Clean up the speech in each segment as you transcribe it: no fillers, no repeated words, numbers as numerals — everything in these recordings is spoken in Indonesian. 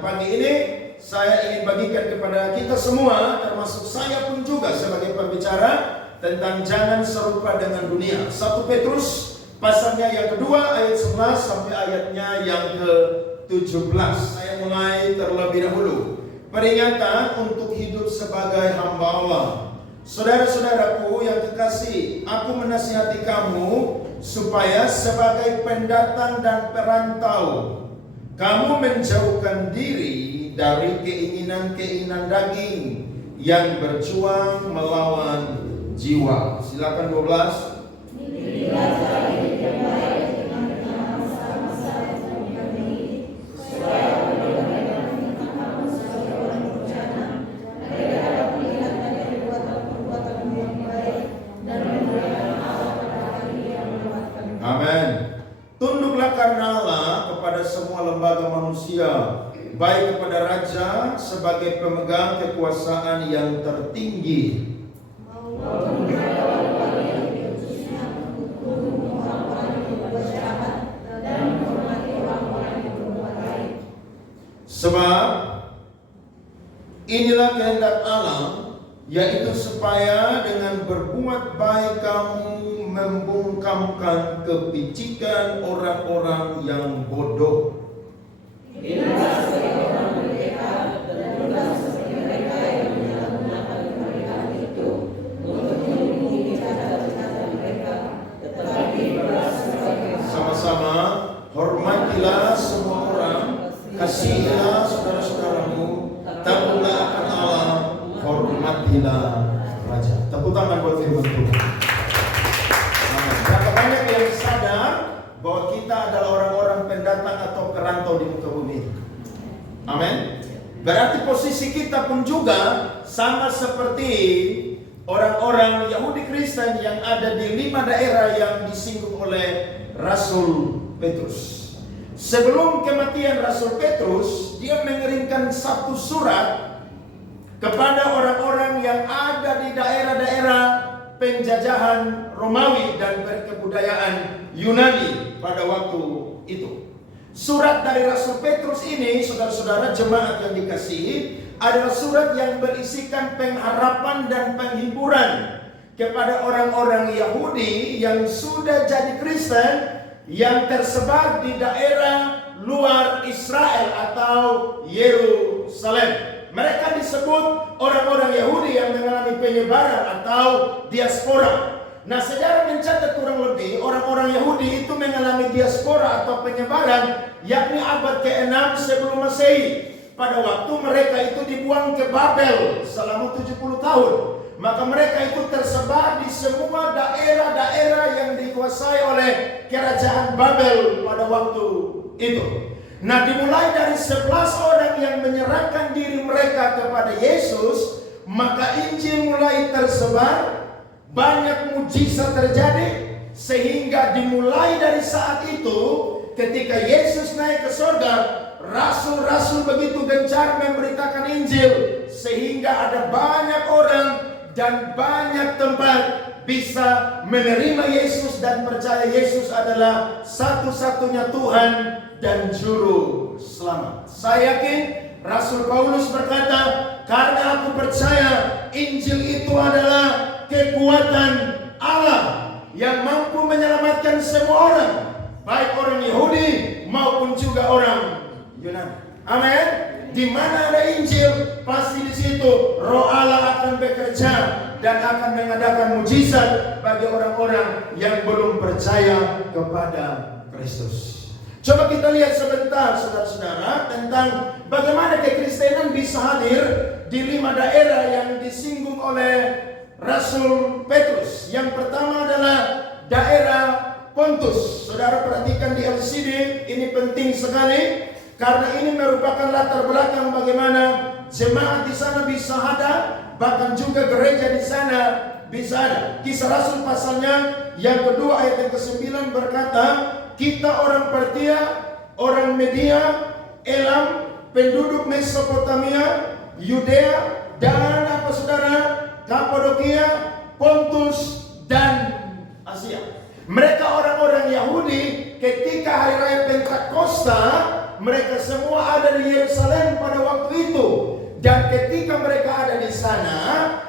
Dan pagi ini saya ingin bagikan kepada kita semua, termasuk saya pun juga sebagai pembicara, tentang jangan serupa dengan dunia. 1 Petrus pasalnya yang kedua ayat 11 sampai ayatnya yang ke-17. Saya mulai terlebih dahulu. Peringatan untuk hidup sebagai hamba Allah. Saudara-saudaraku yang kekasih, aku menasihati kamu supaya sebagai pendatang dan perantau kamu menjauhkan diri dari keinginan-keinginan daging yang berjuang melawan jiwa. Silakan 12. Amin. Tunduklah karena Allah kepada semua lembaga manusia, baik kepada raja sebagai pemegang kekuasaan yang tertinggi, sebab inilah kehendak Allah, yaitu supaya dengan berbuat baik kamu membungkamkan kepicikan orang-orang yang bodoh. Sama-sama hormatilah semua orang, kasihilah saudara-saudaramu, takutlah akan Allah, hormatilah raja. Tepuk tangan buat firman Tuhan. Berapa banyak yang sadar bahwa kita adalah orang-orang pendatang atau perantau di muka bumi? Amin. Berarti posisi kita pun juga sama seperti orang-orang Yahudi Kristen yang ada di 5 daerah yang disinggung oleh Rasul Petrus. Sebelum kematian Rasul Petrus, dia mengirimkan satu surat kepada orang-orang yang ada di daerah-daerah penjajahan Romawi dan berkebudayaan Yunani pada waktu itu. Surat dari Rasul Petrus ini, saudara-saudara jemaat yang dikasihi, adalah surat yang berisikan pengharapan dan penghiburan kepada orang-orang Yahudi yang sudah jadi Kristen, yang tersebar di daerah luar Israel atau Yerusalem. Mereka disebut orang-orang Yahudi yang mengalami penyebaran atau diaspora. Nah, sejarah mencatat kurang lebih orang-orang Yahudi itu mengalami diaspora atau penyebaran yakni abad ke-6 sebelum Masehi. Pada waktu mereka itu dibuang ke Babel selama 70 tahun. Maka mereka itu tersebar di semua daerah-daerah yang dikuasai oleh kerajaan Babel pada waktu itu. Nah, dimulai dari 11 orang yang menyerahkan diri mereka kepada Yesus, maka Injil mulai tersebar, banyak mujizat terjadi, sehingga dimulai dari saat itu ketika Yesus naik ke surga, rasul-rasul begitu gencar memberitakan Injil, sehingga ada banyak orang dan banyak tempat bisa menerima Yesus dan percaya Yesus adalah satu-satunya Tuhan dan Juru Selamat. Saya yakin Rasul Paulus berkata, karena aku percaya Injil itu adalah kekuatan Allah yang mampu menyelamatkan semua orang, baik orang Yahudi maupun juga orang Yunani. Amin. Di mana ada Injil, pasti di situ Roh Allah akan bekerja dan akan mengadakan mujizat bagi orang-orang yang belum percaya kepada Kristus. Coba kita lihat sebentar, saudara-saudara, tentang bagaimana kekristenan bisa hadir di 5 daerah yang disinggung oleh Rasul Petrus. Yang pertama adalah daerah Pontus. Saudara perhatikan di LCD, ini penting sekali. Karena ini merupakan latar belakang bagaimana jemaat di sana bisa ada, bahkan juga gereja di sana bisa ada. Kisah Rasul pasalnya yang kedua ayat yang ke-9 berkata, kita orang Partia, orang Media, Elam, penduduk Mesopotamia, Yudea, dan apa saudara, Kapadokia, Pontus, dan Asia. Mereka orang-orang Yahudi ketika hari raya Pentakosta mereka semua ada di Yerusalem pada waktu itu. Dan ketika mereka ada di sana,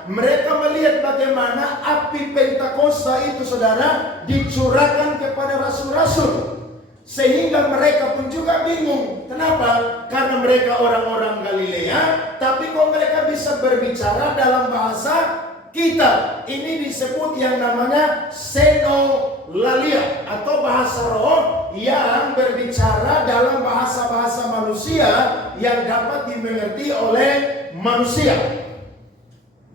mereka melihat bagaimana api Pentakosta itu, saudara, dicurahkan kepada rasul-rasul. Sehingga mereka pun juga bingung. Kenapa? Karena mereka orang-orang Galilea, tapi kok mereka bisa berbicara dalam bahasa kita. Ini disebut yang namanya senolalia, atau bahasa roh yang berbicara dalam bahasa-bahasa manusia yang dapat dimengerti oleh manusia.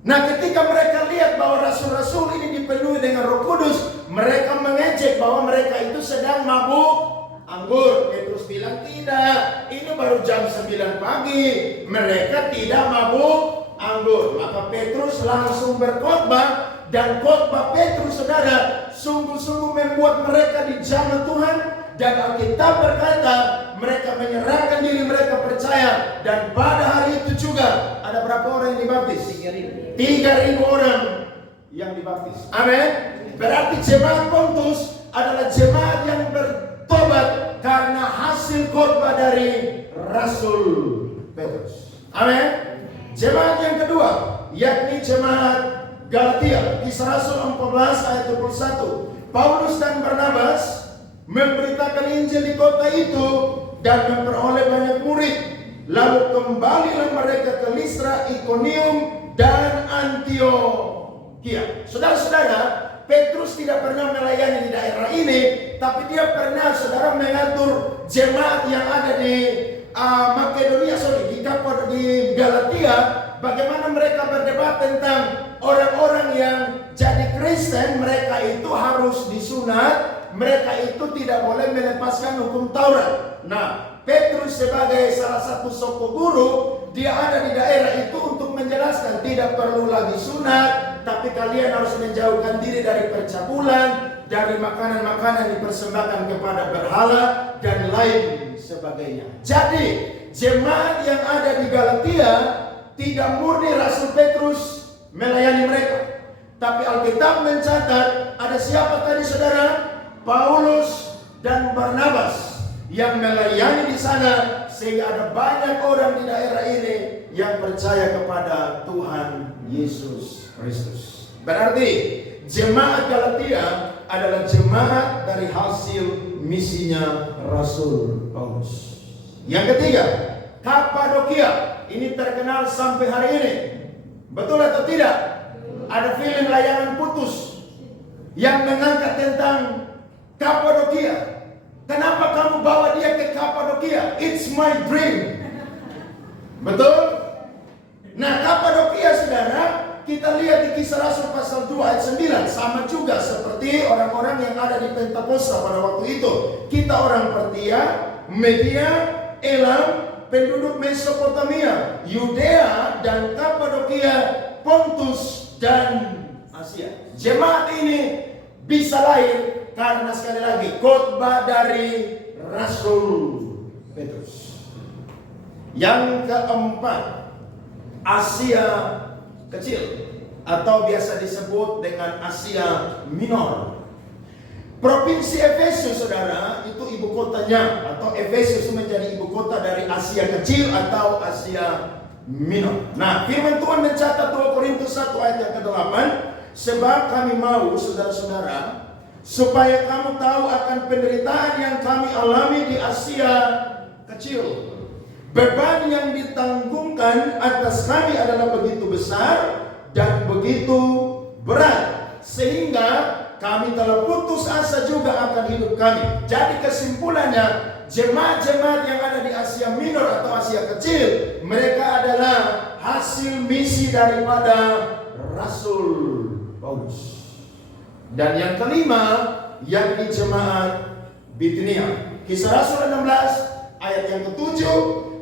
Nah, ketika mereka lihat bahwa rasul-rasul ini dipenuhi dengan Roh Kudus, mereka mengejek bahwa mereka itu sedang mabuk anggur. Petrus bilang, tidak, ini baru jam 9 pagi, mereka tidak mabuk anggur. Maka Petrus langsung berkhotbah, dan khotbah Petrus, saudara, sungguh-sungguh membuat mereka dijamah Tuhan. Dan Alkitab berkata mereka menyerahkan diri, mereka percaya. Dan pada hari itu juga ada berapa orang yang dibaptis? 3.000 orang yang dibaptis. Amin. Berarti jemaat Pontus adalah jemaat yang bertobat karena hasil khotbah dari Rasul Petrus. Amin. Jemaat yang kedua yakni jemaat Galatia. Kisah Rasul 14 ayat 21. Paulus dan Barnabas memberitakan Injil di kota itu dan memperoleh banyak murid. Lalu kembalilah mereka ke Listra, Ikonium, dan Antiokhia. Saudara-saudara, Petrus tidak pernah melayani di daerah ini, tapi dia pernah, saudara, mengatur jemaat yang ada di Makedonia, di Galatia. Bagaimana mereka berdebat tentang orang-orang yang jadi Kristen, mereka itu harus disunat, mereka itu tidak boleh melepaskan hukum Taurat. Nah, Petrus sebagai salah satu soko guru, dia ada di daerah itu untuk menjelaskan tidak perlu lagi sunat, tapi kalian harus menjauhkan diri dari percabulan, dari makanan-makanan dipersembahkan kepada berhala, dan lain sebagainya. Jadi, jemaat yang ada di Galatia tidak murni Rasul Petrus melayani mereka. Tapi Alkitab mencatat ada siapa tadi, saudara? Paulus dan Barnabas yang melayani di sana, sehingga ada banyak orang di daerah ini yang percaya kepada Tuhan Yesus Kristus. Berarti jemaat Galatia adalah jemaat dari hasil misinya Rasul Paulus. Yang ketiga, Kapadokia. Ini terkenal sampai hari ini. Betul atau tidak? Ada film layangan putus yang mengangkat tentang Kapadokia. Kenapa kamu bawa dia ke Kapadokia? It's my dream. Betul? Nah, Kapadokia, saudara, kita lihat di Kisah Rasul pasal 2 ayat 9. Sama juga seperti orang-orang yang ada di Pentakosta pada waktu itu. Kita orang Partia, Media, Elam, penduduk Mesopotamia, Yudea, dan Kapadokia, Pontus, dan Asia. Jemaat ini bisa lahir karena, sekali lagi, khotbah dari Rasul Petrus. Yang keempat, Asia Kecil, atau biasa disebut dengan Asia Minor. Provinsi Efesus, saudara, itu ibu kotanya, atau Efesus menjadi ibu kota dari Asia Kecil atau Asia Minor. Nah, firman Tuhan mencatat 2 Korintus 1 ayat yang ke-8, sebab kami mau, saudara-saudara, supaya kamu tahu akan penderitaan yang kami alami di Asia Kecil. Beban yang ditanggungkan atas kami adalah begitu besar dan begitu berat, sehingga kami telah putus asa juga akan hidup kami. Jadi kesimpulannya, jemaat-jemaat yang ada di Asia Minor atau Asia Kecil, mereka adalah hasil misi daripada Rasul Paulus. Dan yang kelima, yakni jemaat Bitinia. Kisah Rasul 16 ayat yang ke-7.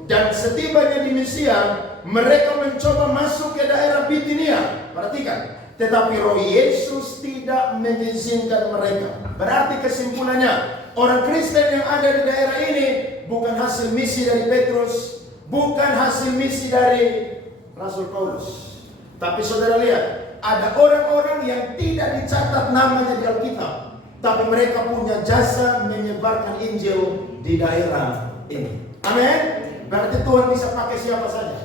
Dan setibanya di Misia, mereka mencoba masuk ke daerah Bitinia. Perhatikan, tetapi Roh Yesus tidak mengizinkan mereka. Berarti kesimpulannya, orang Kristen yang ada di daerah ini bukan hasil misi dari Petrus, bukan hasil misi dari Rasul Paulus. Tapi saudara lihat, ada orang-orang yang tidak dicatat namanya di Alkitab, tapi mereka punya jasa menyebarkan Injil di daerah ini. Amin. Berarti Tuhan bisa pakai siapa saja.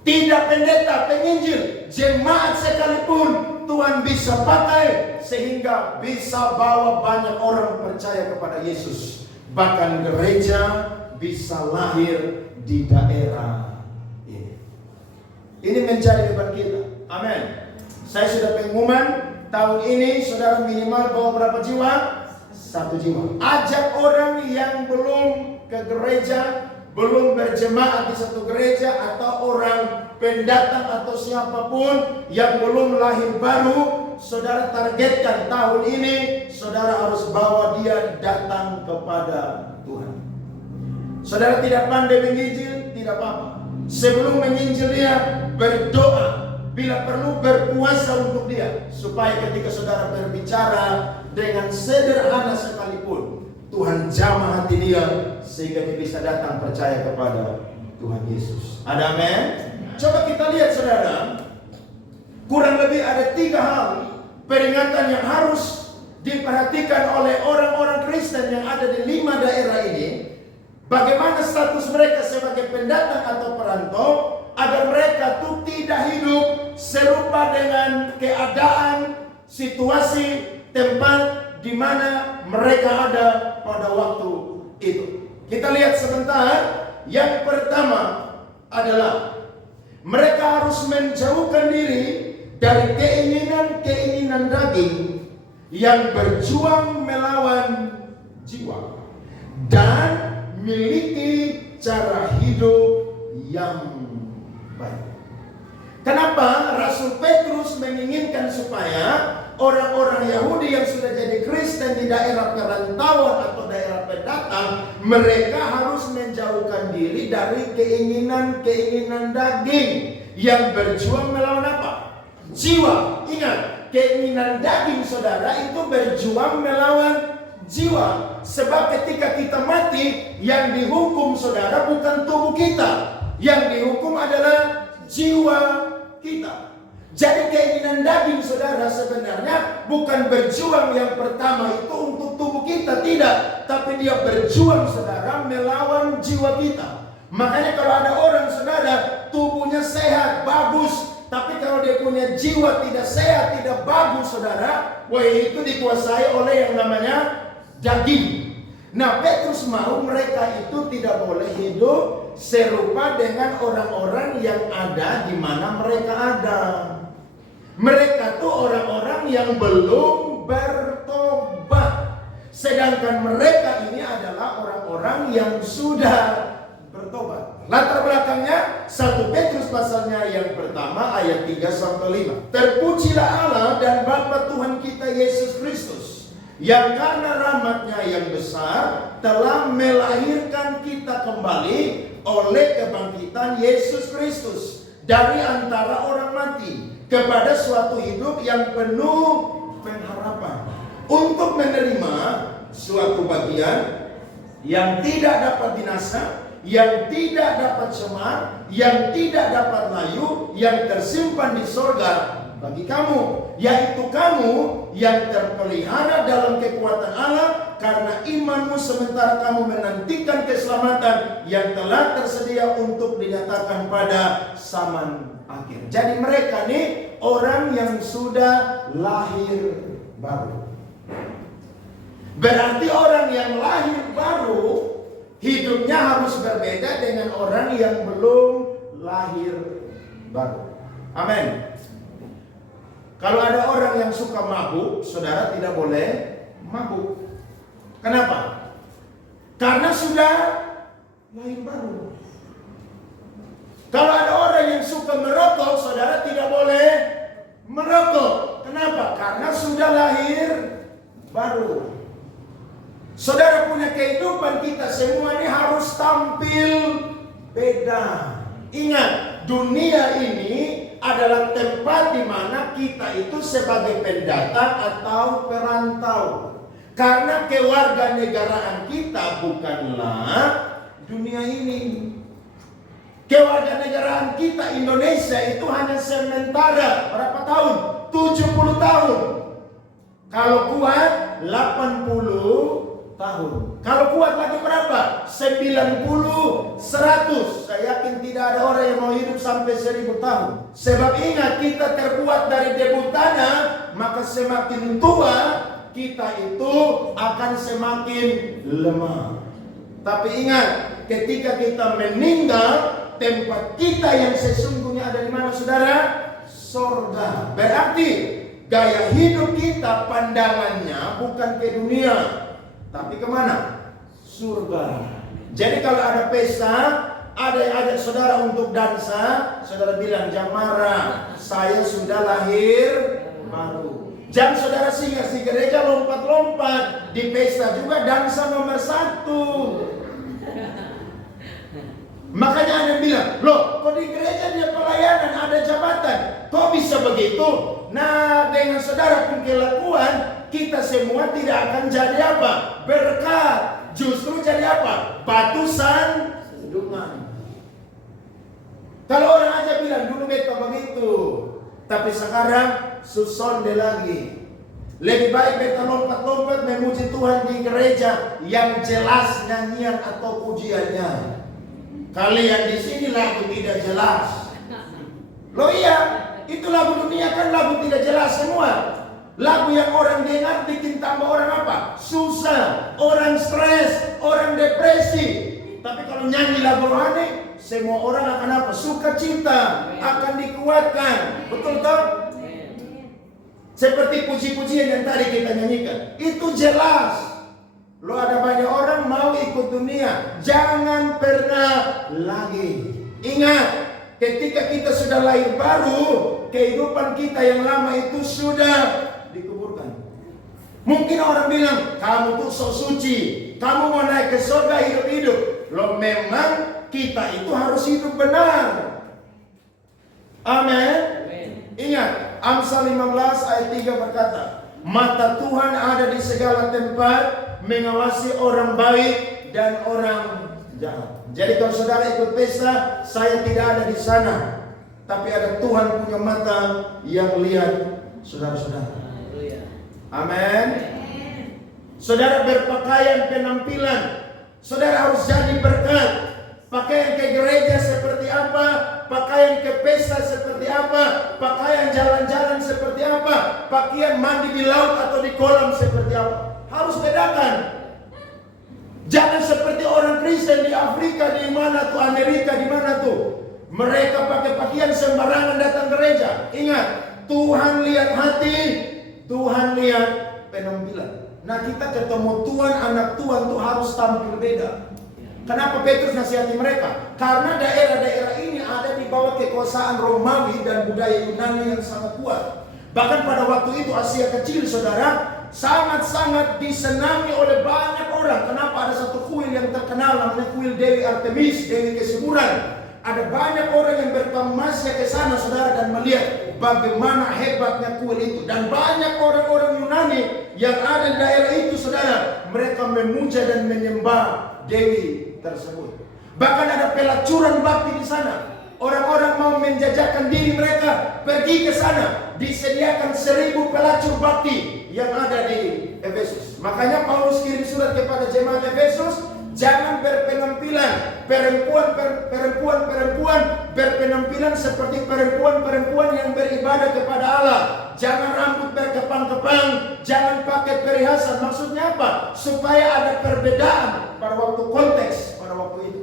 Tidak pendeta, penginjil, jemaat sekalipun Tuhan bisa pakai sehingga bisa bawa banyak orang percaya kepada Yesus. Bahkan gereja bisa lahir di daerah ini. Ini menjadi beban kita. Amin. Saya sudah pengumuman tahun ini saudara minimal bawa berapa jiwa? 1 jiwa. Ajak orang yang belum ke gereja, belum berjemaat di satu gereja, atau orang pendatang atau siapapun yang belum lahir baru, saudara targetkan tahun ini saudara harus bawa dia datang kepada Tuhan. Saudara tidak pandai menginjil, tidak apa-apa. Sebelum menginjil dia, berdoa. Bila perlu berpuasa untuk dia, supaya ketika saudara berbicara dengan sederhana sekalipun, Tuhan jamah hati dia sehingga dia bisa datang percaya kepada Tuhan Yesus. Ada amin? Coba kita lihat saudara, kurang lebih ada 3 hal peringatan yang harus diperhatikan oleh orang-orang Kristen yang ada di 5 daerah ini. Bagaimana status mereka sebagai pendatang atau perantau, agar mereka tuh tidak hidup serupa dengan keadaan, situasi, tempat di mana mereka ada pada waktu itu. Kita lihat sebentar. Yang pertama adalah mereka harus menjauhkan diri dari keinginan-keinginan daging yang berjuang melawan jiwa dan miliki cara hidup yang baik. Kenapa Rasul Petrus menginginkan supaya orang-orang Yahudi yang sudah jadi Kristen di daerah perantauan atau daerah pendatang, mereka harus menjauhkan diri dari keinginan-keinginan daging yang berjuang melawan apa? Jiwa. Ingat, keinginan daging saudara itu berjuang melawan jiwa. Sebab ketika kita mati, yang dihukum saudara bukan tubuh kita, yang dihukum adalah jiwa kita. Jadi keinginan daging saudara sebenarnya bukan berjuang yang pertama itu untuk tubuh kita, tidak. Tapi dia berjuang saudara melawan jiwa kita. Makanya kalau ada orang saudara tubuhnya sehat, bagus, tapi kalau dia punya jiwa tidak sehat, tidak bagus saudara, wah itu dikuasai oleh yang namanya daging. Nah, Petrus mau mereka itu tidak boleh hidup serupa dengan orang-orang yang ada di mana mereka ada. Mereka tuh orang-orang yang belum bertobat. Sedangkan mereka ini adalah orang-orang yang sudah bertobat. Latar belakangnya 1 Petrus pasalnya yang pertama ayat 3-5. Terpujilah Allah dan Bapa Tuhan kita Yesus Kristus, yang karena rahmat-Nya yang besar telah melahirkan kita kembali oleh kebangkitan Yesus Kristus dari antara orang mati kepada suatu hidup yang penuh pengharapan, untuk menerima suatu bagian yang tidak dapat binasa, yang tidak dapat cemar, yang tidak dapat layu, yang tersimpan di sorga bagi kamu, yaitu kamu yang terpelihara dalam kekuatan Allah karena imanmu, sementara kamu menantikan keselamatan yang telah tersedia untuk dinyatakan pada zaman akhir. Jadi mereka nih orang yang sudah lahir baru. Berarti orang yang lahir baru hidupnya harus berbeda dengan orang yang belum lahir baru. Amin. Kalau ada orang yang suka mabuk, saudara tidak boleh mabuk. Kenapa? Karena sudah lahir baru. Kalau ada orang yang suka merokok, saudara tidak boleh merokok. Kenapa? Karena sudah lahir baru. Saudara punya kehidupan, kita semua ini harus tampil beda. Ingat, dunia ini adalah tempat di mana kita itu sebagai pendatang atau perantau. Karena kewarganegaraan kita bukanlah dunia ini. Kewarganegaraan kita Indonesia itu hanya sementara. Berapa tahun? 70 tahun. Kalau kuat 80 tahun. Kalau kuat lagi berapa? 90, 100. Saya yakin tidak ada orang yang mau hidup sampai 1000 tahun. Sebab ingat, kita terbuat dari debu tanah, maka semakin tua kita itu akan semakin lemah. Tapi ingat, ketika kita meninggal, tempat kita yang sesungguhnya ada di mana, saudara? Sorga. Berarti gaya hidup kita pandangannya bukan ke dunia, tapi kemana? Surga. Jadi kalau ada pesta, ada yang ajak saudara untuk dansa, saudara bilang, jangan marah, saya sudah lahir baru. Jangan saudara singgah di gereja lompat-lompat, di pesta juga dansa nomor 1. Makanya ada yang bilang, loh kok di gereja dia pelayanan, ada jabatan, kok bisa begitu? Nah, dengan saudara pun kelakuan, kita semua tidak akan jadi apa? Berkat. Justru jadi apa? Batu sandungan. Kalau orang aja bilang, dulu beta begitu, tapi sekarang susonde lagi. Lebih baik beta lompat-lompat memuji Tuhan di gereja yang jelas nyanyian atau pujiannya. Kalian di sini lagu tidak jelas. Loh iya, itu lagu dunia kan lagu tidak jelas semua. Lagu yang orang dengar bikin tambah orang apa? Susah, orang stres, orang depresi. Tapi kalau nyanyi lagu rohani, semua orang akan apa? Sukacita, akan dikuatkan. Betul tak? Seperti puji-pujian yang tadi kita nyanyikan, itu jelas. Lo ada banyak orang mau ikut dunia, jangan pernah lagi. Ingat, ketika kita sudah lahir baru, kehidupan kita yang lama itu sudah dikuburkan. Mungkin orang bilang, kamu tuh sok suci, kamu mau naik ke surga hidup-hidup. Lo memang kita itu harus hidup benar. Amin. Ingat, Amsal 15 ayat 3 berkata, mata Tuhan ada di segala tempat, mengawasi orang baik dan orang jahat. Jadi kalau saudara ikut pesta, saya tidak ada di sana, tapi ada Tuhan punya mata yang lihat saudara-saudara. Amin. Saudara berpakaian penampilan, saudara harus jadi berkat. Pakaian ke gereja seperti apa, pakaian ke pesta seperti apa, pakaian jalan-jalan seperti apa, pakaian mandi di laut atau di kolam seperti apa. Harus bedakan. Jangan seperti orang Kristen di Afrika, di mana tuh, Amerika, di mana tuh. Mereka pakai pakaian sembarangan datang gereja. Ingat, Tuhan lihat hati, Tuhan lihat penampilan. Nah, kita ketemu Tuhan, anak Tuhan tuh harus tampil beda. Kenapa Petrus nasihati mereka? Karena daerah-daerah ini ada di bawah kekuasaan Romawi dan budaya Yunani yang sangat kuat. Bahkan pada waktu itu Asia Kecil, saudara, sangat-sangat disenangi oleh banyak orang. Kenapa? Ada satu kuil yang terkenal namanya kuil Dewi Artemis, Dewi Kesuburan. Ada banyak orang yang bertamasya ke sana, saudara, dan melihat bagaimana hebatnya kuil itu. Dan banyak orang-orang Yunani yang ada di daerah itu, saudara, mereka memuja dan menyembah Dewi tersebut. Bahkan ada pelacuran bakti di sana. Orang-orang mau menjajakan diri mereka, pergi ke sana. Disediakan 1000 pelacur bakti yang ada di Efesus. Makanya Paulus kirim surat kepada jemaat Efesus, jangan berpenampilan perempuan berpenampilan seperti perempuan-perempuan yang beribadah kepada Allah. Jangan rambut berkepang-kepang, jangan pakai perhiasan. Maksudnya apa? Supaya ada perbedaan pada waktu konteks, pada waktu itu.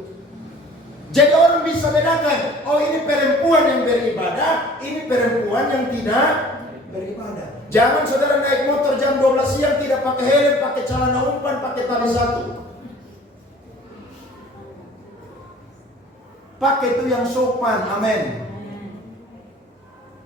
Jadi orang bisa bedakan, oh ini perempuan yang beribadah, ini perempuan yang tidak beribadah. Jangan saudara naik motor jam 12 siang tidak pakai helm, pakai celana umpan, pakai tali satu. Pakai itu yang sopan, amin.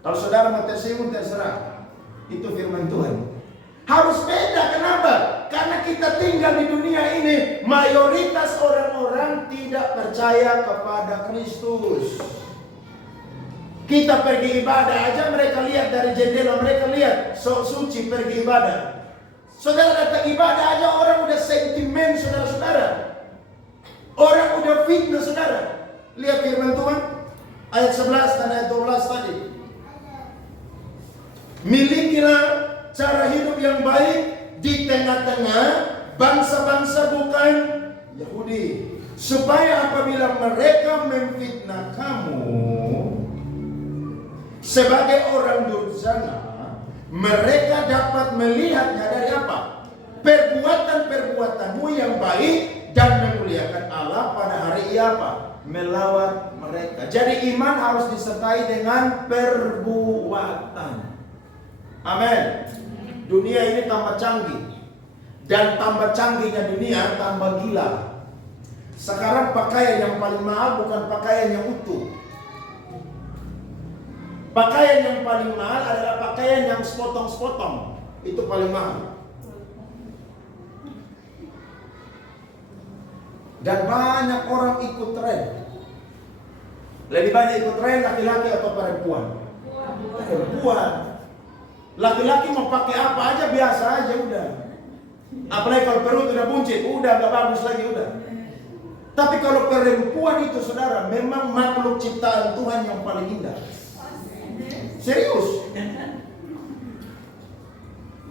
Kalau saudara mau tersinggung, terserah. Itu firman Tuhan. Harus beda, kenapa? Karena kita tinggal di dunia ini, mayoritas orang-orang tidak percaya kepada Kristus. Kita pergi ibadah aja, mereka lihat dari jendela, mereka lihat sok suci pergi ibadah. Saudara datang ibadah aja, orang udah sentimen, saudara-saudara. Orang udah fitnah, saudara. Lihat firman Tuhan ayat 11 dan ayat 12 tadi. Milikilah cara hidup yang baik di tengah-tengah bangsa-bangsa bukan Yahudi, supaya apabila mereka memfitnah kamu sebagai orang durjana, mereka dapat melihatnya dari apa? Perbuatan-perbuatanmu yang baik dan memuliakan Allah pada hari Ia apa? Melawat mereka. Jadi iman harus disertai dengan perbuatan. Amin. Dunia ini tambah canggih, dan tambah canggihnya dunia tambah gila. Sekarang pakaian yang paling mahal bukan pakaian yang utuh. Pakaian yang paling mahal adalah pakaian yang sepotong-sepotong. Itu paling mahal. Dan banyak orang ikut tren. Lebih banyak ikut tren laki-laki atau perempuan? Perempuan. Laki-laki mau pakai apa aja biasa aja udah. Apalagi kalau perut udah buncit, udah gak bagus lagi udah. Tapi kalau perempuan itu saudara, memang makhluk ciptaan Tuhan yang paling indah. Serius.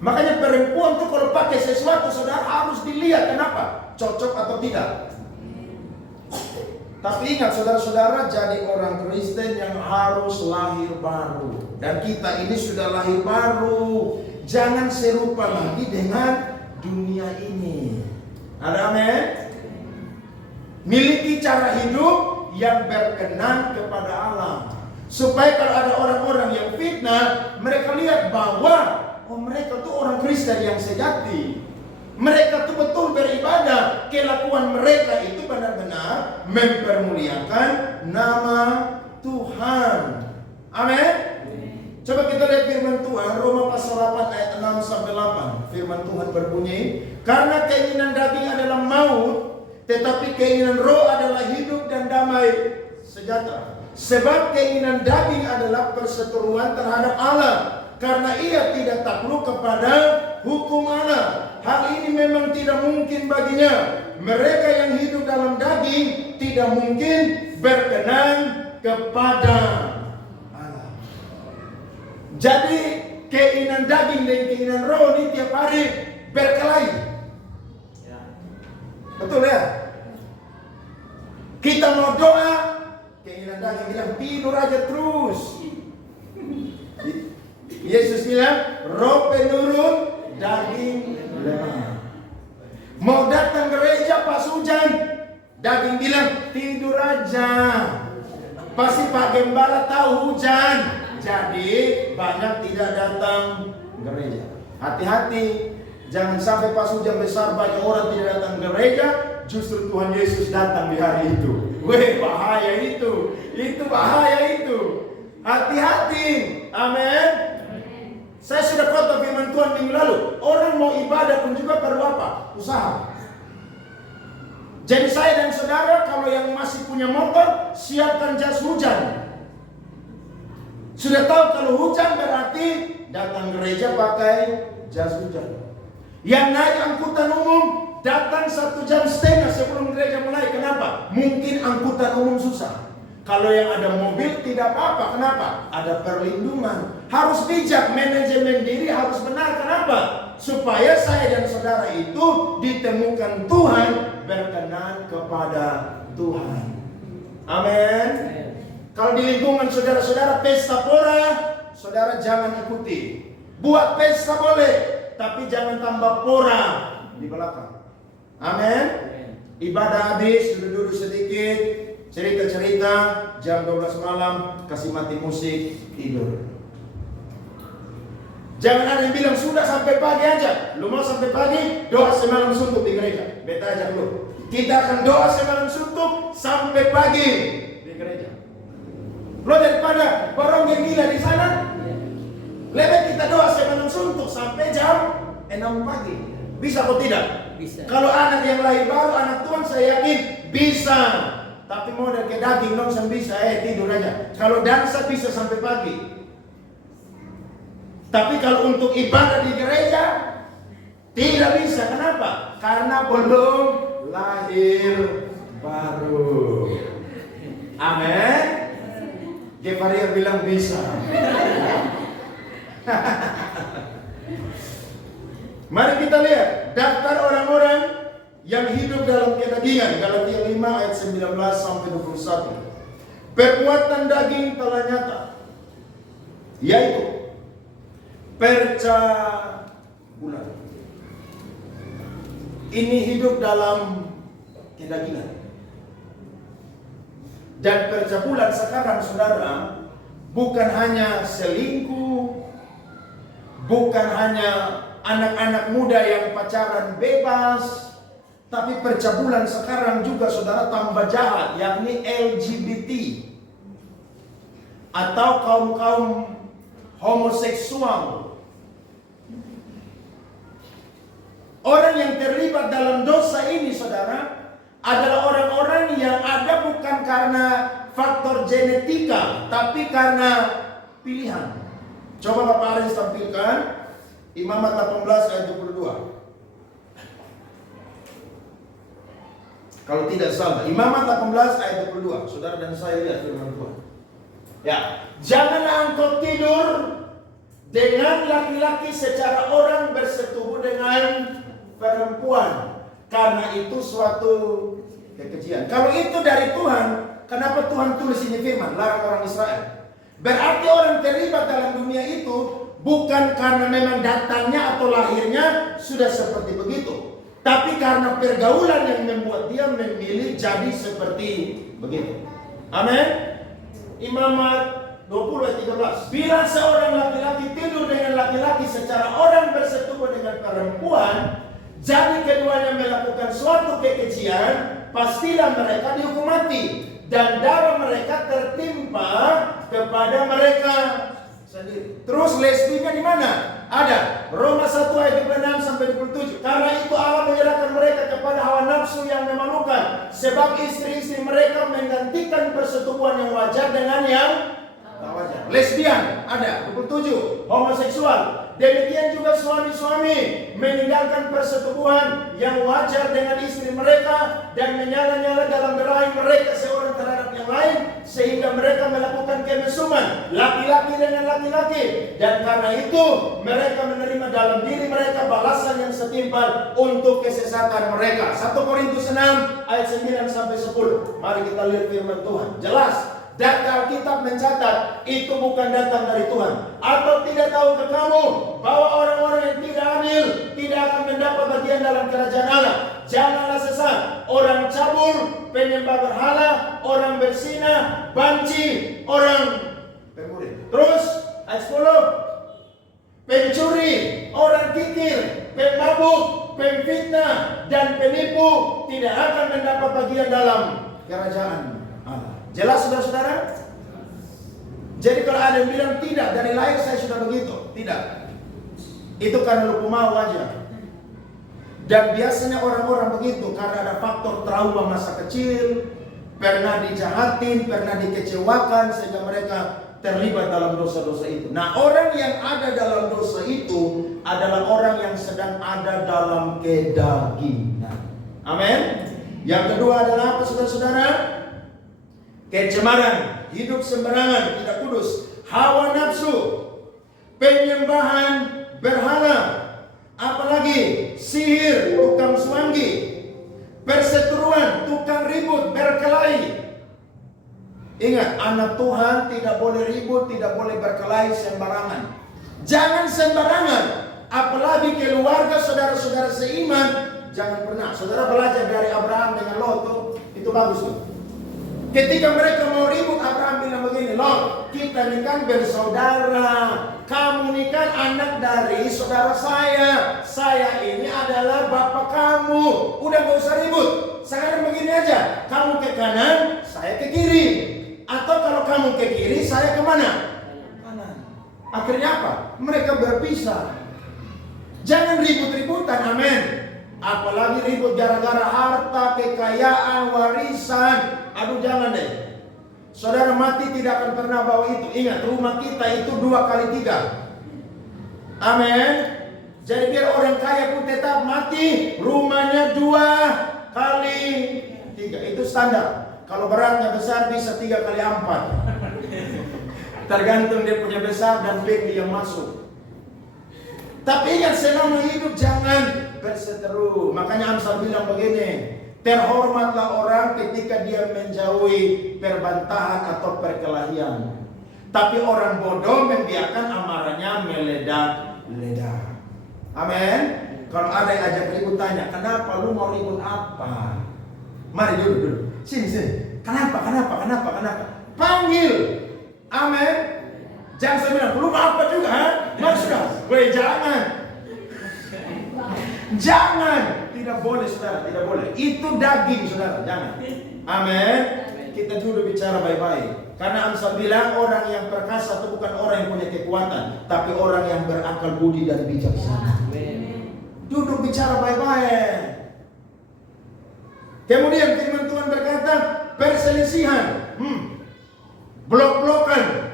Makanya perempuan tuh kalau pakai sesuatu saudara harus dilihat kenapa, cocok atau tidak. Tapi ingat saudara-saudara, jadi orang Kristen yang harus lahir baru. Dan kita ini sudah lahir baru. Jangan serupa lagi dengan dunia ini. Ada amin? Miliki cara hidup yang berkenan kepada Allah. Supaya kalau ada orang-orang yang fitnah, mereka lihat bahwa mereka tuh orang Kristen yang sejati. Mereka tuh betul beribadah. Kelakuan mereka itu benar-benar mempermuliakan nama Tuhan. Amin. Coba kita lihat firman Tuhan, Roma pasal 8 ayat 6 sampai 8. Firman Tuhan berbunyi, karena keinginan daging adalah maut, tetapi keinginan roh adalah hidup dan damai sejahtera. Sebab keinginan daging adalah perseteruan terhadap Allah, karena ia tidak takluk kepada hukum Allah. Hal ini memang tidak mungkin baginya. Mereka yang hidup dalam daging tidak mungkin berkenan kepada Allah. Jadi keinginan daging dan keinginan roh ini tiap hari berkelahi. Betul ya? Kita mau doa, keinginan daging bilang tidur aja terus. Yesus bilang roh penurun, daging lemah. Mau datang gereja pas hujan, daging bilang tidur aja. Pasti Pak Gembala tahu hujan, jadi banyak tidak datang gereja. Hati-hati, jangan sampai pas hujan besar banyak orang tidak datang gereja, justru Tuhan Yesus datang di hari itu. Weh, bahaya itu bahaya itu. Hati-hati, amin. Saya sudah khotbah firman Tuhan minggu lalu. Orang mau ibadah pun juga perlu apa? Usaha. Jadi saya dan saudara kalau yang masih punya motor, siapkan jas hujan. Sudah tahu kalau hujan berarti datang gereja pakai jas hujan. Yang naik angkutan umum datang 1,5 jam sebelum gereja mulai. Kenapa? Mungkin angkutan umum susah. Kalau yang ada mobil tidak apa-apa. Kenapa? Ada perlindungan. Harus bijak, manajemen diri harus benar. Kenapa? Supaya saya dan saudara itu ditemukan Tuhan, berkenan kepada Tuhan. Amin. Kalau di lingkungan saudara-saudara pesta pora, saudara jangan ikuti. Buat pesta boleh, tapi jangan tambah pora di belakang. Amin. Ibadah habis, duduk-duduk sedikit, cerita-cerita, jam 12 malam, kasih mati musik, tidur. Jangan ada yang bilang sudah sampai pagi aja. Lu mau sampai pagi, doa semalam suntuk di gereja. Beta aja dulu. Kita akan doa semalam suntuk sampai pagi di gereja. Lo daripada barang yang gila di sana, lebih kita doa semalam suntuk sampai jam 6 pagi. Bisa atau tidak? Bisa. Kalau anak yang lahir baru, anak Tuhan saya yakin bisa. Tapi model ke daging nongsan bisa, tidur aja. Kalau dansa bisa sampai pagi. Tapi kalau untuk ibadah di gereja tidak bisa. Kenapa? Karena belum lahir baru. Amin. Gevaria bilang bisa. Mari kita lihat daftar orang-orang yang hidup dalam kedagingan. Galatia 5 ayat 19 sampai 21. Perbuatan daging telah nyata, yaitu percabulan. Ini hidup dalam kedagingan. Dan percabulan sekarang, saudara, bukan hanya selingkuh, bukan hanya anak-anak muda yang pacaran bebas, tapi percabulan sekarang juga, saudara, tambah jahat, yakni LGBT atau kaum-kaum homoseksual. Orang yang terlibat dalam dosa ini, saudara, adalah orang-orang yang ada bukan karena faktor genetika, tapi karena pilihan. Coba Bapak Aris tampilkan Imamat 18 ayat 22. Kalau tidak salah, Imamat 18 ayat 22. Saudara dan saya lihat firman Tuhan. Ya, janganlah engkau tidur dengan laki-laki secara orang bersetubuh dengan perempuan, karena itu suatu kekejian. Kalau itu dari Tuhan, kenapa Tuhan tulis ini firman, larang orang Israel? Berarti orang terlibat dalam dunia itu bukan karena memang datangnya atau lahirnya sudah seperti begitu, tapi karena pergaulan yang membuat dia memilih jadi seperti begitu. Amin. Imamat 20 ayat 13. Bila seorang laki-laki tidur dengan laki-laki secara orang bersetubuh dengan perempuan, jadi keduanya melakukan suatu kekejian, pastilah mereka dihukum mati, dan darah mereka tertimpa kepada mereka sendiri. Terus lesbinya di mana? Ada. Roma 1 ayat 26 sampai 27. Karena itu Allah menyerahkan mereka kepada hawa nafsu yang memalukan, sebab istri-istri mereka menggantikan persetubuhan yang wajar dengan yang tak wajar. Lesbian ada. 27. Homoseksual. Demikian juga suami-suami meninggalkan persetubuhan yang wajar dengan istri mereka dan menyala-nyala dalam berahi mereka seorang terhadap yang lain, sehingga mereka melakukan kemesuman laki-laki dengan laki-laki, dan karena itu mereka menerima dalam diri mereka balasan yang setimpal untuk kesesatan mereka. 1 Korintus 6 ayat 9 sampai 10. Mari kita lihat firman Tuhan. Jelas. Dan Alkitab mencatat itu bukan datang dari Tuhan. Atau tidak tahukah kamu bahwa orang-orang yang tidak adil tidak akan mendapat bagian dalam kerajaan Allah? Janganlah sesat. Orang cabul, penyembah berhala, orang berzina, banci, orang pemuri. Terus ayat 10. Pencuri, orang kikir, pemabuk, pemfitnah, dan penipu tidak akan mendapat bagian dalam kerajaan Allah. Jelas saudara-saudara? Jadi kalau ada yang bilang tidak, dari lahir saya sudah begitu, tidak. Itu karena lupa mau aja. Dan biasanya orang-orang begitu karena ada faktor trauma masa kecil, pernah dijahatin, pernah dikecewakan, sehingga mereka terlibat dalam dosa-dosa itu. Nah, orang yang ada dalam dosa itu adalah orang yang sedang ada dalam kedagingan. Amin. Yang kedua adalah apa, saudara-saudara? Kecemaran, hidup sembarangan, tidak kudus, hawa nafsu, penyembahan berhala, apalagi sihir, tukang semanggi, perseteruan, tukang ribut, berkelahi. Ingat, anak Tuhan tidak boleh ribut, tidak boleh berkelahi sembarangan. Jangan sembarangan, apalagi keluarga saudara-saudara seiman. Jangan pernah. Saudara belajar dari Abraham dengan Lot, itu bagus tuh. Ketika mereka mau ribut, Abraham bilang begini, Lot, kita ini kan bersaudara. Kamu ini kan anak dari saudara saya. Saya ini adalah bapak kamu. Udah gak usah ribut. Sekarang begini aja, kamu ke kanan, saya ke kiri. Atau kalau kamu ke kiri, saya kemana? Kanan. Akhirnya apa? Mereka berpisah. Jangan ribut-ributan, amin. Apalagi ribut gara-gara harta, kekayaan, warisan. Aduh, jangan deh. Saudara mati tidak akan pernah bawa itu. Ingat, rumah kita itu 2 kali 3. Amin. Jadi biar orang kaya pun tetap mati, rumahnya 2 kali 3. Itu standar. Kalau beratnya besar bisa 3 kali 4. Tergantung dia punya besar dan baby yang masuk. Tapi ingat, selama hidup jangan berseteru. Makanya Amsal bilang begini, terhormatlah orang ketika dia menjauhi perbantahan atau perkelahian. Tapi orang bodoh membiarkan amarahnya meledak-ledak. Amin. Kalau ada yang ajak ribut, tanya, kenapa lu mau ribut apa? Mari dulu. Sini. Kenapa? Panggil. Amin. Jangan saya bilang, lu apa juga, ha? Maksudnya, jangan. Tidak boleh, saudara, tidak boleh. Itu daging, saudara, jangan. Amin. Kita dulu bicara baik-baik. Karena Amsal bilang, orang yang perkasa itu bukan orang yang punya kekuatan, tapi orang yang berakal budi dan bijaksana. Duduk bicara baik-baik. Kemudian firman Tuhan berkata, perselisihan, blok-blokan,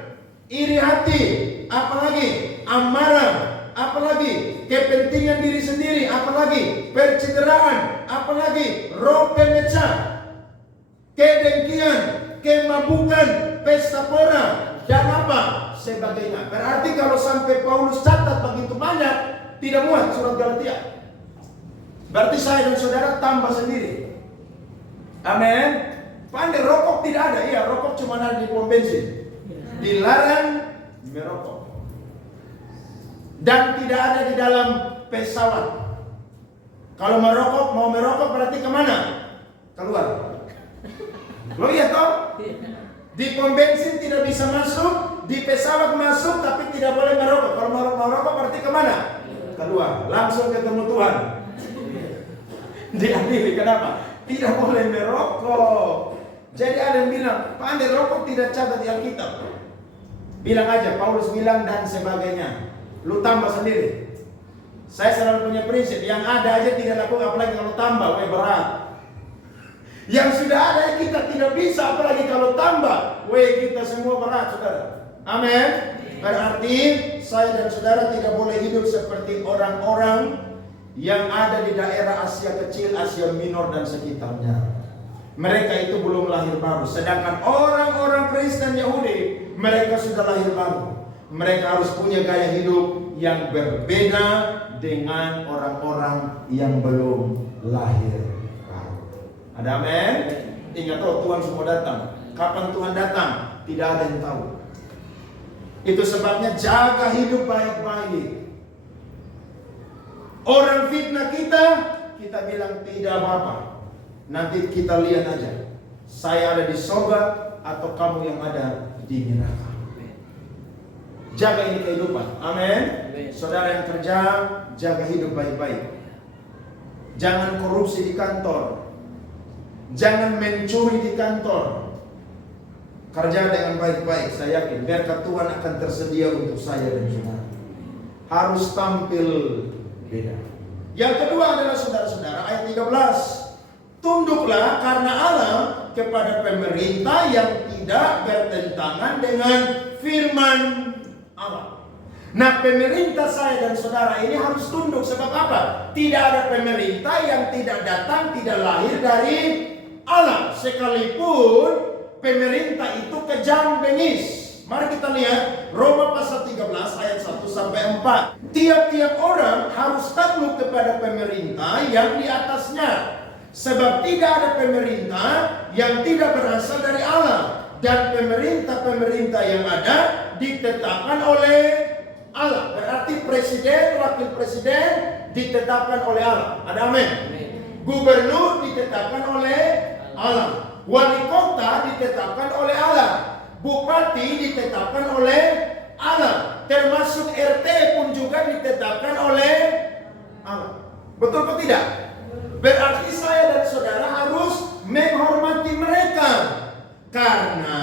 iri hati, apalagi amarah, apalagi kepentingan diri sendiri, apalagi percideraan, apalagi roh pemecah, kedengkian, kemabukan, pesta pora, dan apa sebagainya. Berarti kalau sampai Paulus catat begitu banyak, tidak muat surat Galatia. Berarti saya dan saudara tambah sendiri. Amin. Pandai, rokok tidak ada. Iya, rokok cuma ada di pom bensin. Dilarang merokok. Dan tidak ada di dalam pesawat. Kalau mau merokok berarti kemana? Keluar. Lo iya toh? Di pom bensin tidak bisa masuk, di pesawat masuk tapi tidak boleh merokok. Kalau mau merokok berarti kemana? Keluar. Langsung ketemu Tuhan. Diadili. Kenapa? Tidak boleh merokok. Jadi ada yang bilang, pandai rokok tidak catat di Alkitab. Bilang aja, Paulus bilang dan sebagainya. Lu tambah sendiri. Saya selalu punya prinsip, yang ada aja tidak laku, apalagi kalau tambah, berat. Yang sudah ada kita tidak bisa, apalagi kalau tambah, kita semua berat, saudara. Amin. Berarti saya dan saudara tidak boleh hidup seperti orang-orang yang ada di daerah Asia Kecil, Asia Minor dan sekitarnya. Mereka itu belum lahir baru. Sedangkan orang-orang Kristen Yahudi, mereka sudah lahir baru. Mereka harus punya gaya hidup yang berbeda dengan orang-orang yang belum lahir baru. Ada amin? Ingat, Tuhan semua datang. Kapan Tuhan datang? Tidak ada yang tahu. Itu sebabnya jaga hidup baik-baik. Orang fitnah kita bilang tidak apa-apa. Nanti kita lihat aja. Saya ada di surga atau kamu yang ada di neraka. Jaga ini kehidupan. Amin. Saudara yang kerja, jaga hidup baik-baik. Jangan korupsi di kantor. Jangan mencuri di kantor. Kerja dengan baik-baik. Saya yakin berkat Tuhan akan tersedia untuk saya dan saudara. Harus tampil beda. Yang kedua adalah saudara-saudara, ayat 13. Tunduklah karena Allah kepada pemerintah yang tidak bertentangan dengan firman Allah. Nah, pemerintah saya dan saudara ini harus tunduk. Sebab apa? Tidak ada pemerintah yang tidak datang, tidak lahir dari Allah. Sekalipun pemerintah itu kejam bengis. Mari kita lihat Roma pasal 13 ayat 1 sampai 4. Tiap-tiap orang harus takluk kepada pemerintah yang di atasnya. Sebab tidak ada pemerintah yang tidak berasal dari Allah. Dan pemerintah-pemerintah yang ada ditetapkan oleh Allah. Berarti presiden, wakil presiden ditetapkan oleh Allah. Ada amin? Gubernur ditetapkan oleh Allah. Wali kota ditetapkan oleh Allah. Bupati ditetapkan oleh Allah. Termasuk RT pun juga ditetapkan oleh Allah. Betul atau tidak? Berarti saya dan saudara harus menghormati mereka. Karena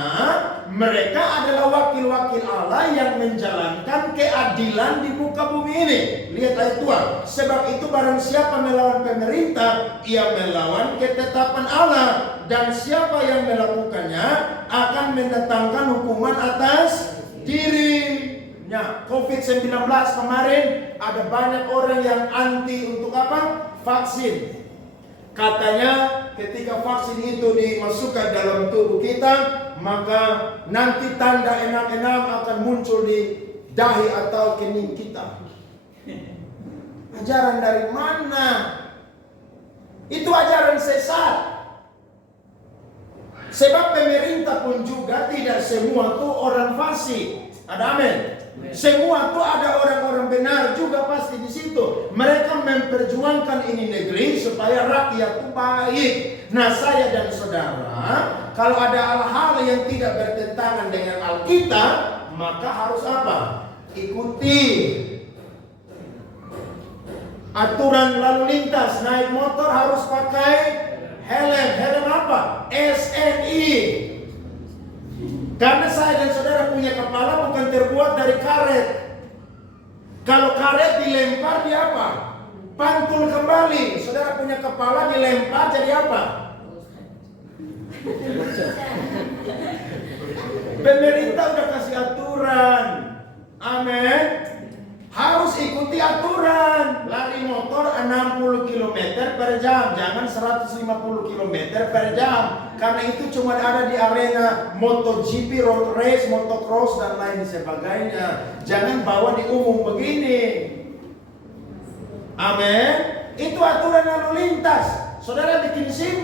mereka adalah wakil-wakil Allah yang menjalankan keadilan di muka bumi ini. Lihat ayat 2. Sebab itu barang siapa melawan pemerintah, ia melawan ketetapan Allah. Dan siapa yang melakukannya akan mendatangkan hukuman atas dirinya. COVID-19 kemarin ada banyak orang yang anti untuk apa? Vaksin. Katanya ketika vaksin itu dimasukkan dalam tubuh kita, maka nanti tanda enam-enam akan muncul di dahi atau kening kita. Ajaran dari mana? Itu ajaran sesat. Sebab pemerintah pun juga tidak semua tuh orang fasik. Ada amin. Semua tuh ada orang-orang benar juga pasti di situ. Mereka memperjuangkan ini negeri supaya rakyat tuh baik. Nah, saya dan saudara, kalau ada hal-hal yang tidak bertentangan dengan Alkitab, maka harus apa? Ikuti aturan lalu lintas. Naik motor harus pakai helm. Helm apa? SNI. Karena saya dan saudara punya kepala bukan terbuat dari karet. Kalau karet dilempar dia apa? Pantul kembali. Saudara punya kepala dilempar jadi apa? Pemerintah udah kasih aturan. Amin. Harus ikuti aturan. Lari motor 60 km per jam, jangan 150 km per jam. Karena itu cuma ada di arena MotoGP, road race, motocross dan lain sebagainya. Jangan bawa di umum begini. Amin. Itu aturan lalu lintas. Saudara bikin SIM,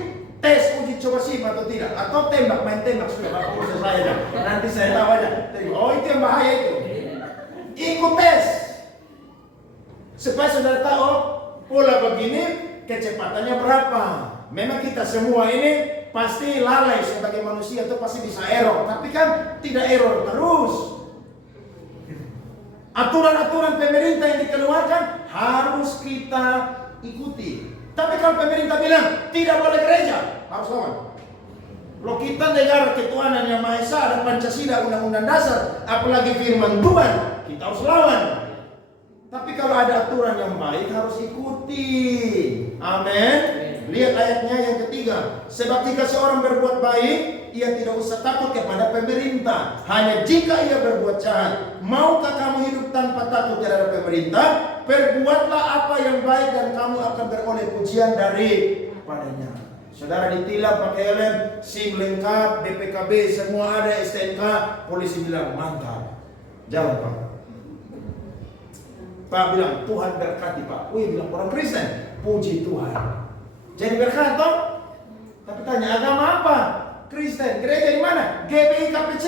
tes uji coba SIM atau tidak, atau tembak, main tembak sudah bapak urus saya dah. Nanti saya tahu aja. Oh, itu yang bahaya itu. Ikut tes. Supaya saudara tahu pola begini kecepatannya berapa. Memang kita semua ini pasti lalai sebagai manusia itu pasti bisa error, tapi kan tidak error terus. Aturan-aturan pemerintah yang dikeluarkan harus kita ikuti. Tapi kalau pemerintah bilang tidak boleh gereja, harus lawan. Kalau kita negara ketuhanan yang Maha Esa dan Pancasila, Undang-Undang Dasar, apalagi firman Tuhan, kita harus lawan. Tapi kalau ada aturan yang baik harus ikuti. Amin. Lihat ayatnya yang ketiga. Sebab jika seorang berbuat baik, ia tidak usah takut kepada pemerintah. Hanya jika ia berbuat jahat. Maukah kamu hidup tanpa takut terhadap pemerintah? Perbuatlah apa yang baik dan kamu akan beroleh pujian dari padanya. Saudara ditilang pakai helm, SIM lengkap, BPKB semua ada, STNK. Polisi bilang mantap. Jalan Pak. Pak bilang, Tuhan berkati Pak. Wih bilang orang Kristen, puji Tuhan. Jadi berkat toh? Tapi tanya agama apa? Kristen. Gereja di mana? GBI KPC.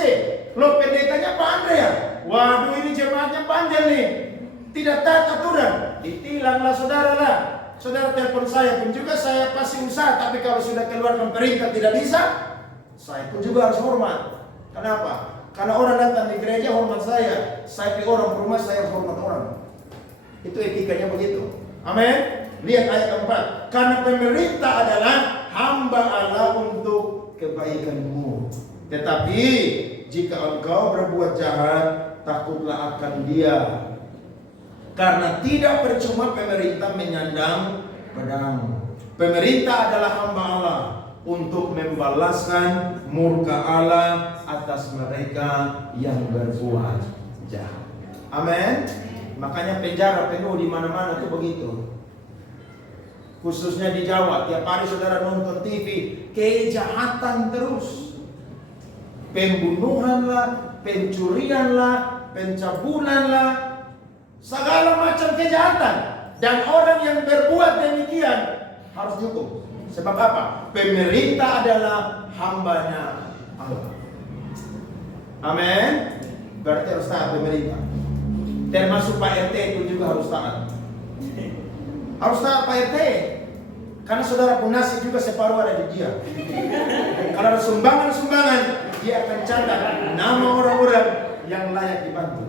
Lo pendetanya Pak Andrea. Waduh ini jemaatnya panjang nih. Tidak taat aturan. Ditilanglah saudara lah. Saudara telepon saya pun juga saya pasti usaha. Tapi kalau sudah keluar pemerintah tidak bisa, saya pun juga harus hormat. Kenapa? Karena orang datang di gereja hormat saya. Saya di orang rumah saya hormat orang. Itu etikanya begitu. Amin. Lihat ayat 4. Karena pemerintah adalah hamba Allah untuk kebaikanmu. Tetapi jika engkau berbuat jahat, takutlah akan Dia. Karena tidak percuma pemerintah menyandang pedang. Pemerintah adalah hamba Allah untuk membalaskan murka Allah atas mereka yang berbuat jahat. Amin. Makanya penjara penuh di mana-mana tuh begitu. Khususnya di Jawa, tiap hari saudara nonton TV, kejahatan terus. Pembunuhan lah, pencurian lah, pencabulan lah, segala macam kejahatan. Dan orang yang berbuat demikian harus dihukum. Sebab apa? Pemerintah adalah hambanya Allah. Amin. Berarti harus taat pemerintah. Termasuk Pak RT pun juga harus taat. Harus taat Pak RT. Karena saudara pun nasib juga separuh ada di dia. Kalau ada sumbangan-sumbangan, dia akan catat nama orang-orang yang layak dibantu.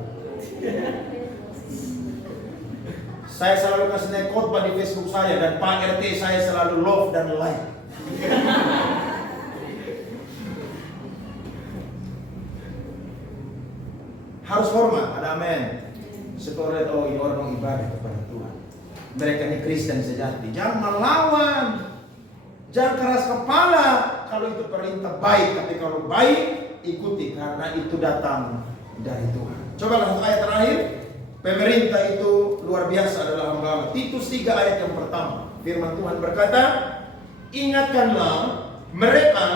Saya selalu kasih naik khotbah di Facebook saya, dan Pak RT saya selalu love dan like. Harus hormat, ada amin. Supaya oh ini orang ibadah kepada Tuhan. Mereka ini Kristen sejati. Jangan melawan, jangan keras kepala. Kalau itu perintah baik, tapi kalau baik ikuti karena itu datang dari Tuhan. Coba lihat ayat terakhir. Pemerintah itu luar biasa adalah hamba Allah. Titus 3 ayat yang pertama. Firman Tuhan berkata, ingatkanlah mereka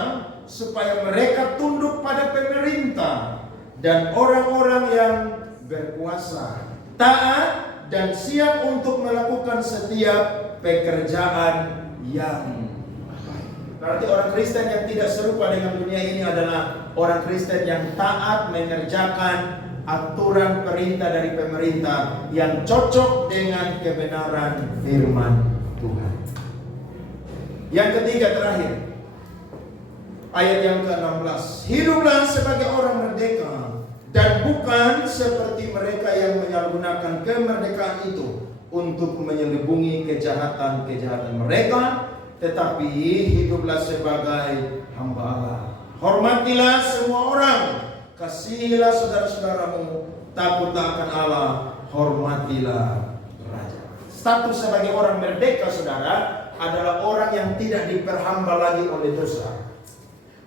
supaya mereka tunduk pada pemerintah dan orang-orang yang berkuasa, taat dan siap untuk melakukan setiap pekerjaan yang baik. Berarti orang Kristen yang tidak serupa dengan dunia ini adalah orang Kristen yang taat mengerjakan aturan perintah dari pemerintah yang cocok dengan kebenaran firman Tuhan. Yang ketiga terakhir, ayat yang ke-16. Hiduplah sebagai orang merdeka dan bukan seperti mereka yang menyalahgunakan kemerdekaan itu untuk menyelubungi kejahatan-kejahatan mereka, tetapi hiduplah sebagai hamba Allah. Hormatilah semua orang, kasihilah saudara-saudaramu, takutlah akan Allah, hormatilah raja. Status sebagai orang merdeka, saudara, adalah orang yang tidak diperhamba lagi oleh dosa.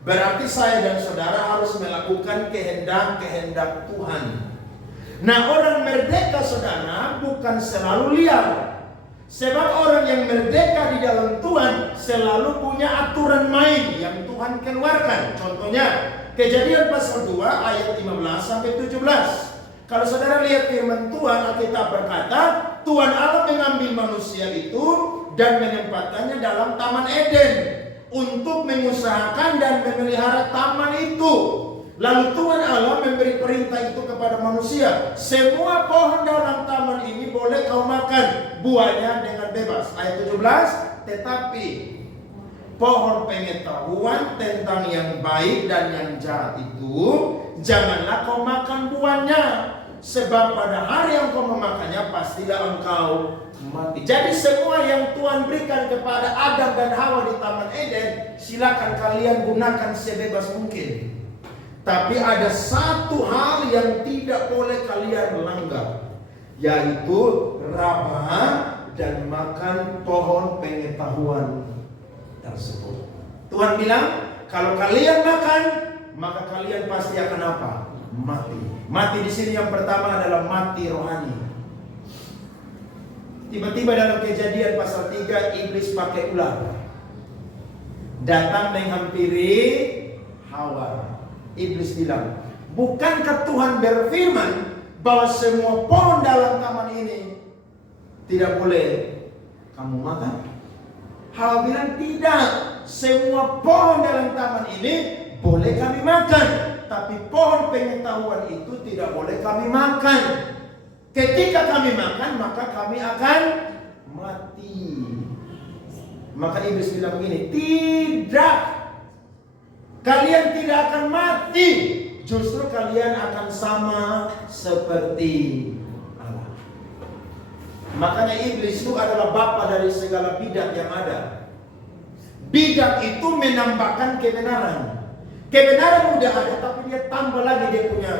Berarti saya dan saudara harus melakukan kehendak-kehendak Tuhan. Nah, orang merdeka, saudara, bukan selalu liar. Sebab orang yang merdeka di dalam Tuhan selalu punya aturan main yang Tuhan keluarkan. Contohnya, Kejadian pasal 2 ayat 15 sampai 17. Kalau saudara lihat firman Tuhan, Alkitab berkata, Tuhan Allah mengambil manusia itu dan menempatkannya dalam Taman Eden untuk mengusahakan dan memelihara taman itu. Lalu Tuhan Allah memberi perintah itu kepada manusia. Semua pohon dalam taman ini boleh kau makan buahnya dengan bebas. Ayat 17, tetapi pohon pengetahuan tentang yang baik dan yang jahat itu janganlah kau makan buahnya, sebab pada hari yang kau memakannya pastilah engkau mati. Jadi semua yang Tuhan berikan kepada Adam dan Hawa di Taman Eden, silakan kalian gunakan sebebas mungkin. Tapi ada satu hal yang tidak boleh kalian melanggar, yaitu raba dan makan pohon pengetahuan tersebut. Tuhan bilang, kalau kalian makan, maka kalian pasti akan apa? Mati. Mati di sini yang pertama adalah mati rohani. Tiba-tiba dalam Kejadian pasal 3, iblis pakai ular datang menghampiri Hawa. Iblis bilang, bukankah Tuhan berfirman bahwa semua pohon dalam taman ini tidak boleh kamu makan? Hawa bilang, tidak, semua pohon dalam taman ini boleh kami makan, tapi pohon pengetahuan itu tidak boleh kami makan. Ketika kami makan, maka kami akan mati. Maka iblis bilang begini, tidak, kalian tidak akan mati, justru kalian akan sama seperti Allah. Makanya iblis itu adalah bapa dari segala bidat yang ada. Bidat itu menambahkan kebenaran. Kebenaran udah ada, tapi dia tambah lagi, dia punya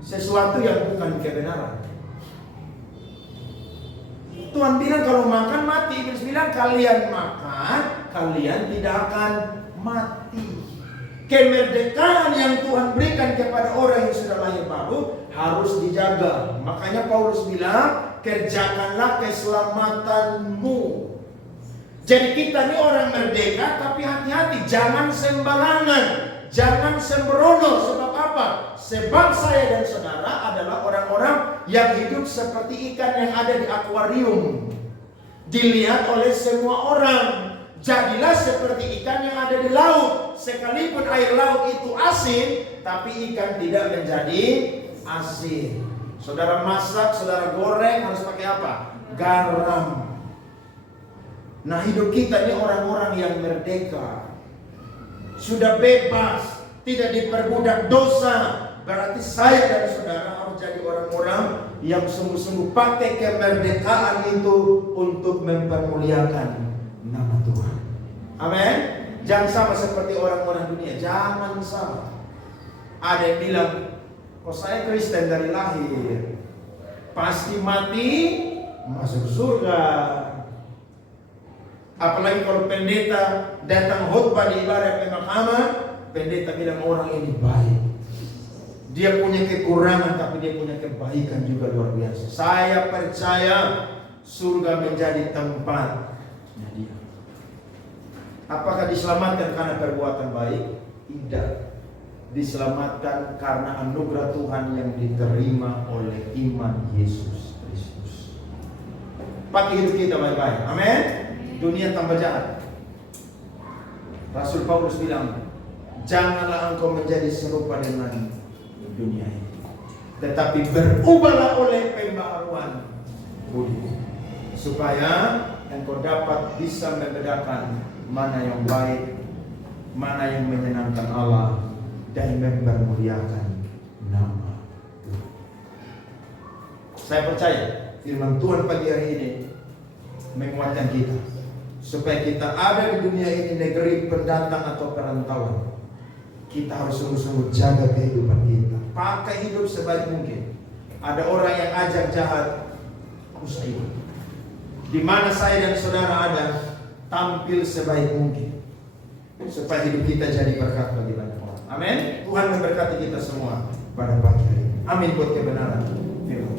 sesuatu yang bukan kebenaran. Tuhan bilang kalau makan mati. Iblis bilang kalian makan, kalian tidak akan mati. Kemerdekaan yang Tuhan berikan kepada orang yang sudah lahir baru harus dijaga. Makanya Paulus bilang, kerjakanlah keselamatanmu. Jadi kita ini orang merdeka, tapi hati-hati, jangan sembarangan, jangan sembrono. Sebab apa? Sebab saya dan saudara adalah orang-orang yang hidup seperti ikan yang ada di akuarium, dilihat oleh semua orang. Jadilah seperti ikan yang ada di laut. Sekalipun air laut itu asin, tapi ikan tidak menjadi asin. Saudara masak, saudara goreng, harus pakai apa? Garam. Nah, hidup kita ini orang-orang yang merdeka, sudah bebas, tidak diperbudak dosa. Berarti saya dan saudara harus jadi orang-orang yang sungguh-sungguh pakai kemerdekaan itu untuk mempermuliakan nama Tuhan. Amin. Jangan sama seperti orang-orang dunia. Jangan sama. Ada yang bilang, kok saya Kristen dari lahir, pasti mati masuk surga. Apalagi kalau pendeta datang khotbah di ibadah pemakaman, pendeta bilang orang ini baik, dia punya kekurangan tapi dia punya kebaikan juga luar biasa. Saya percaya surga menjadi tempatnya dia. Apakah diselamatkan karena perbuatan baik? Tidak. Diselamatkan karena anugerah Tuhan yang diterima oleh iman Yesus Kristus. pakai hidup kita baik-baik. Amin. Dunia tambah jahat. Rasul Paulus bilang, janganlah engkau menjadi serupa dengan dunia ini, tetapi berubahlah oleh pembaharuan budi, supaya engkau dapat bisa membedakan mana yang baik, mana yang menyenangkan Allah, dan mempermuliakan nama Tuhan. Saya percaya firman Tuhan pagi hari ini menguatkan kita, supaya kita ada di dunia ini negeri pendatang atau perantauan. Kita harus sungguh-sungguh jaga kehidupan kita, pakai hidup sebaik mungkin. Ada orang yang ajak jahat, usah ikut. Di mana saya dan saudara ada, tampil sebaik mungkin, supaya hidup kita jadi berkat bagi banyak orang. Amin. Tuhan memberkati kita semua pada pagi hari ini. Amin buat kebenaran firman.